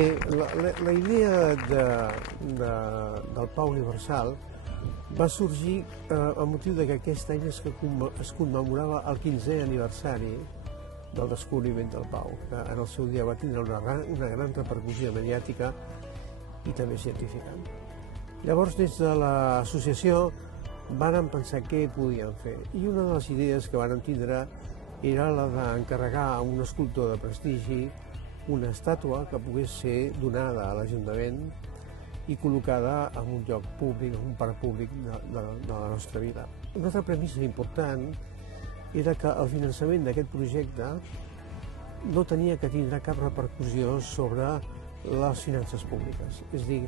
Bé, la idea del Pau Universal va sorgir a motiu que aquest any es commemorava el 15è aniversari del descobriment del Pau, que en el seu dia va tindre una gran repercussió mediàtica i també científica. Llavors, des de l'associació, vàrem pensar què podíem fer, i una de les idees que vàrem tindre era la d'encarregar a un escultor de prestigi una estàtua que pogués ser donada a l'Ajuntament i col·locada en un lloc públic, en un parc públic de la nostra vila. Una altra premissa important era que el finançament d'aquest projecte no tenia que tindre cap repercussió sobre les finances públiques. És a dir,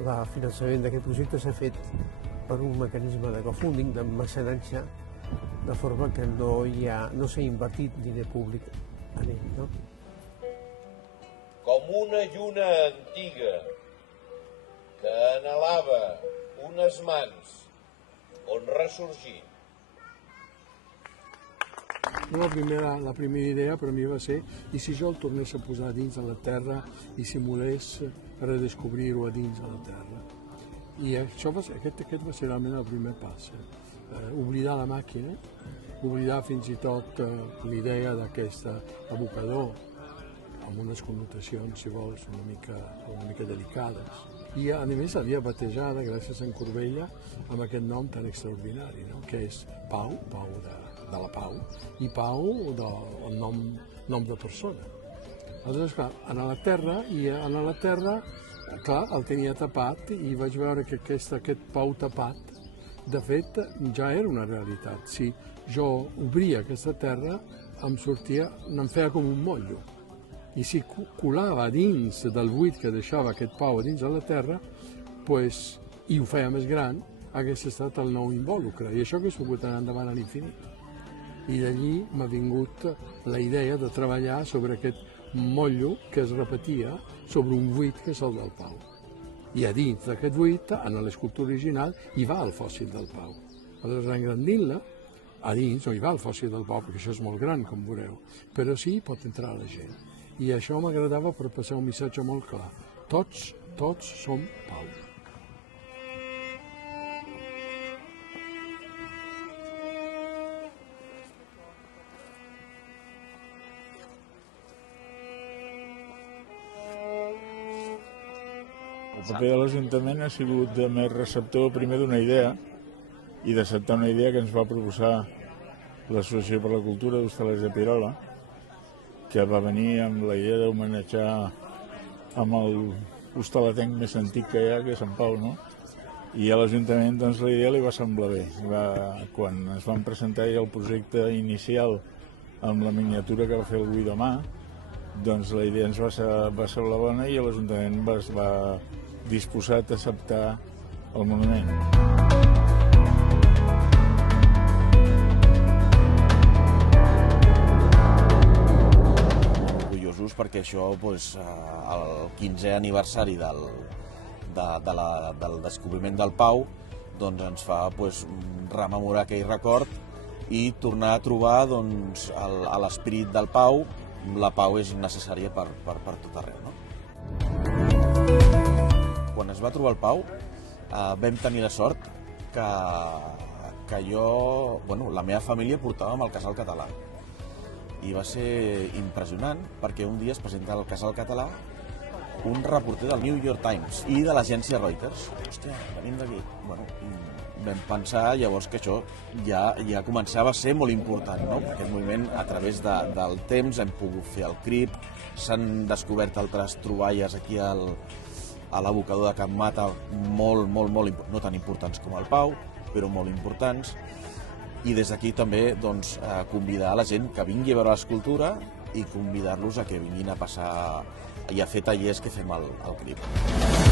el finançament d'aquest projecte s'ha fet per un mecanisme de crowdfunding, de mecenatge, de forma que no s'ha invertit diner públic en ell. No? Com una lluna antiga que anhelava unes mans on ressorgir. La primera idea per mi va ser i si jo el tornés a posar dins de la terra i simulés redescobrir-ho a dins de la terra. I això aquest va ser realment el primer pas. Oblidar la màquina, oblidar fins i tot l'idea d'aquest abocador amb unes connotacions, si vols, una mica delicades. I a més havia batejada, gràcies a en Corbella, amb aquest nom tan extraordinari, no? Que és Pau, Pau de la Pau, i Pau del nom de persona. Aleshores, clar, anar a la terra, clar, el tenia tapat i vaig veure que aquest Pau tapat, de fet, ja era una realitat. Si jo obria aquesta terra, em feia com un motllo. I si colava dins del buit que deixava aquest Pau dins de la terra, i ho feia més gran, hagués estat el nou invòlucre, i això hagués pogut anar endavant a l'infinit. I d'allí m'ha vingut la idea de treballar sobre aquest motllo que es repetia sobre un buit que és el del Pau. I a dins d'aquest buit, en l'escultura original, hi va el fòssil del Pau. Aleshores, engrandint-la, a dins no hi va el fòssil del Pau, perquè això és molt gran, com veureu, però sí pot entrar la gent. I això m'agradava per passar un missatge molt clar. Tots som Pau. El paper de l'Ajuntament ha sigut més receptor primer d'una idea i d'acceptar una idea que ens va proposar l'Associació per la Cultura d'Hostalers de Pirola, que va venir amb la idea d'homenatjar amb l'hostaletenc més antic que hi ha, que és Sant Pau, no? I a l'Ajuntament doncs, la idea li va semblar bé. Quan es van presentar ja el projecte inicial amb la miniatura que va fer el Guidomà, doncs la idea ens va semblar bona i l'Ajuntament va disposat a acceptar el monument. Perquè això, el 15è aniversari del descobriment del Pau, ens fa rememorar aquell record i tornar a trobar l'esperit del Pau. La pau és necessària per tot arreu. Quan es va trobar el Pau, vam tenir la sort que la meva família portàvem el Casal Català. I va ser impressionant perquè un dia es presenta al Casal Català un reporter del New York Times i de l'agència Reuters. Hòstia, venim d'aquí. Vam pensar llavors que això ja començava a ser molt important, no? Aquest moviment, a través del temps, hem pogut fer el CRIP, s'han descobert altres troballes aquí a l'abocador de Can Mata, molt, no tan importants com el Pau, però molt importants. I des d'aquí també convidar la gent que vingui a veure l'escultura i convidar-los a que vinguin a passar i a fer tallers que fem al CRIP.